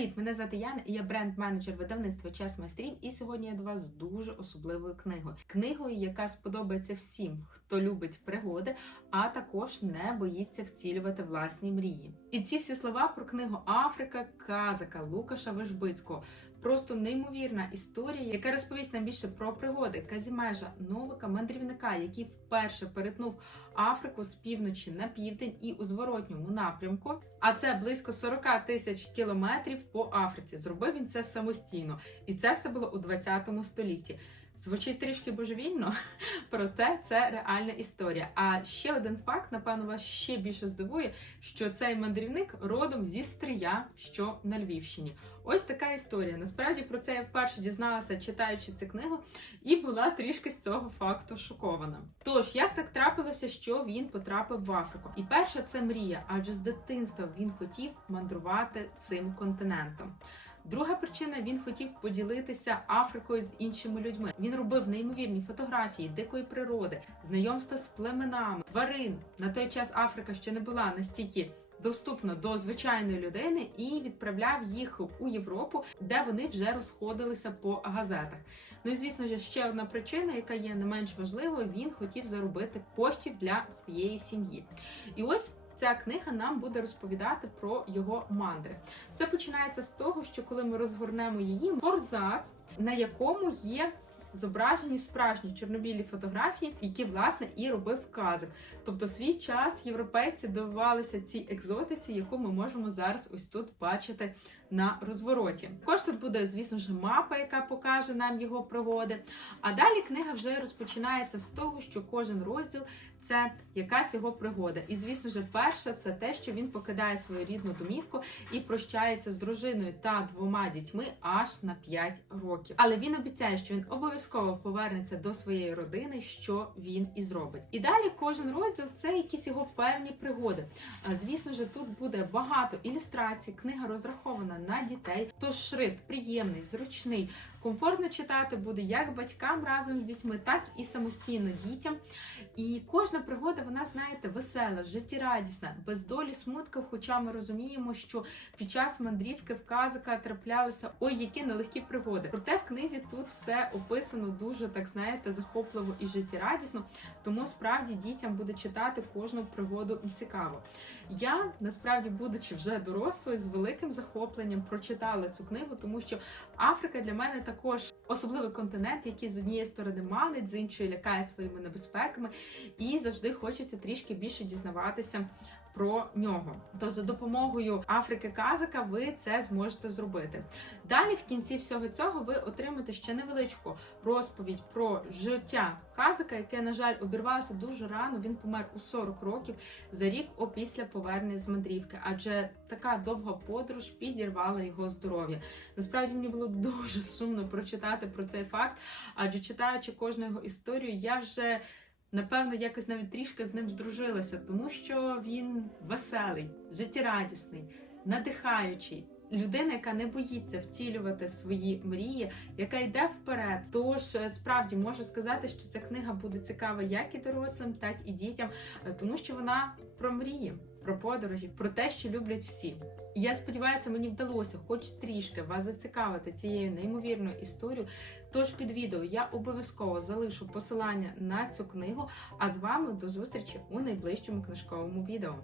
Привіт, мене звати Ян, і я бренд-менеджер видавництва Час майстрів. І сьогодні я до вас з дуже особливою книгою. Книгою, яка сподобається всім, хто любить пригоди, а також не боїться втілювати власні мрії. І ці всі слова про книгу Африка Казака Лукаша Вежбицького. Просто неймовірна історія, яка розповість нам більше про пригоди Казімежа, новика, мандрівника, який вперше перетнув Африку з півночі на південь і у зворотньому напрямку. А це близько 40 тисяч кілометрів по Африці. Зробив він це самостійно, і це все було у 20 столітті. Звучить трішки божевільно, проте це реальна історія. А ще один факт, напевно, вас ще більше здивує, що цей мандрівник родом зі Стрия, що на Львівщині. Ось така історія. Насправді про це я вперше дізналася, читаючи цю книгу, і була трішки з цього факту шокована. Тож, як так трапилося, що він потрапив в Африку? І перша це мрія, адже з дитинства він хотів мандрувати цим континентом. Друга причина він хотів поділитися Африкою з іншими людьми. Він робив неймовірні фотографії дикої природи, знайомства з племенами, тварин. На той час Африка ще не була настільки доступна до звичайної людини і відправляв їх у Європу, де вони вже розходилися по газетах. Ну і звісно ж, ще одна причина, яка є не менш важливою, він хотів заробити коштів для своєї сім'ї. І ось. Ця книга нам буде розповідати про його мандри. Все починається з того, що коли ми розгорнемо її, форзац, на якому є зображені справжні чорнобілі фотографії, які власне і робив казик. Тобто, свій час європейці дивувалися цій екзотиці, яку ми можемо зараз ось тут бачити на розвороті. Також тут буде, звісно ж, мапа, яка покаже нам його пригоди. А далі книга вже розпочинається з того, що кожен розділ це якась його пригода. І, звісно ж, перша це те, що він покидає свою рідну домівку і прощається з дружиною та двома дітьми аж на 5 років. Але він обіцяє, що він обов'язково повернеться до своєї родини, що він і зробить. І далі кожен розділ це якісь його певні пригоди. А, Звісно ж, тут буде багато ілюстрацій, книга розрахована на дітей. Тож шрифт приємний, зручний, комфортно читати буде як батькам разом з дітьми, так і самостійно дітям. І кожна пригода, вона, знаєте, весела, життєрадісна, без долі смутка. Хоча ми розуміємо, що під час мандрівки в казика траплялися ой, які нелегкі пригоди. Проте в книзі тут все описано дуже так, знаєте, захопливо і життєрадісно. Тому справді дітям буде читати кожну пригоду цікаво. Я насправді, будучи вже дорослою, з великим захопленням прочитала цю книгу, тому що Африка для мене також особливий континент, який з однієї сторони манить, з іншої лякає своїми небезпеками, і завжди хочеться трішки більше дізнаватися. Про нього, то за допомогою Африки Казака ви це зможете зробити. Далі, в кінці всього цього, ви отримаєте ще невеличку розповідь про життя Казака, яке, на жаль, обірвалося дуже рано. Він помер у 40 років за рік опісля повернення з мандрівки, адже така довга подорож підірвала його здоров'я. Насправді мені було дуже сумно прочитати про цей факт, адже читаючи кожну його історію, я вже. Напевно, якось навіть трішки з ним здружилася, тому що він веселий, життєрадісний, надихаючий. Людина, яка не боїться втілювати свої мрії, яка йде вперед. Тож е, справді можу сказати, що ця книга буде цікава як і дорослим, так і дітям, е, тому що вона про мрії, про подорожі, про те, що люблять всі. І я сподіваюся, мені вдалося, хоч трішки вас зацікавити цією неймовірною історією. Тож під відео я обов'язково залишу посилання на цю книгу. А з вами до зустрічі у найближчому книжковому відео.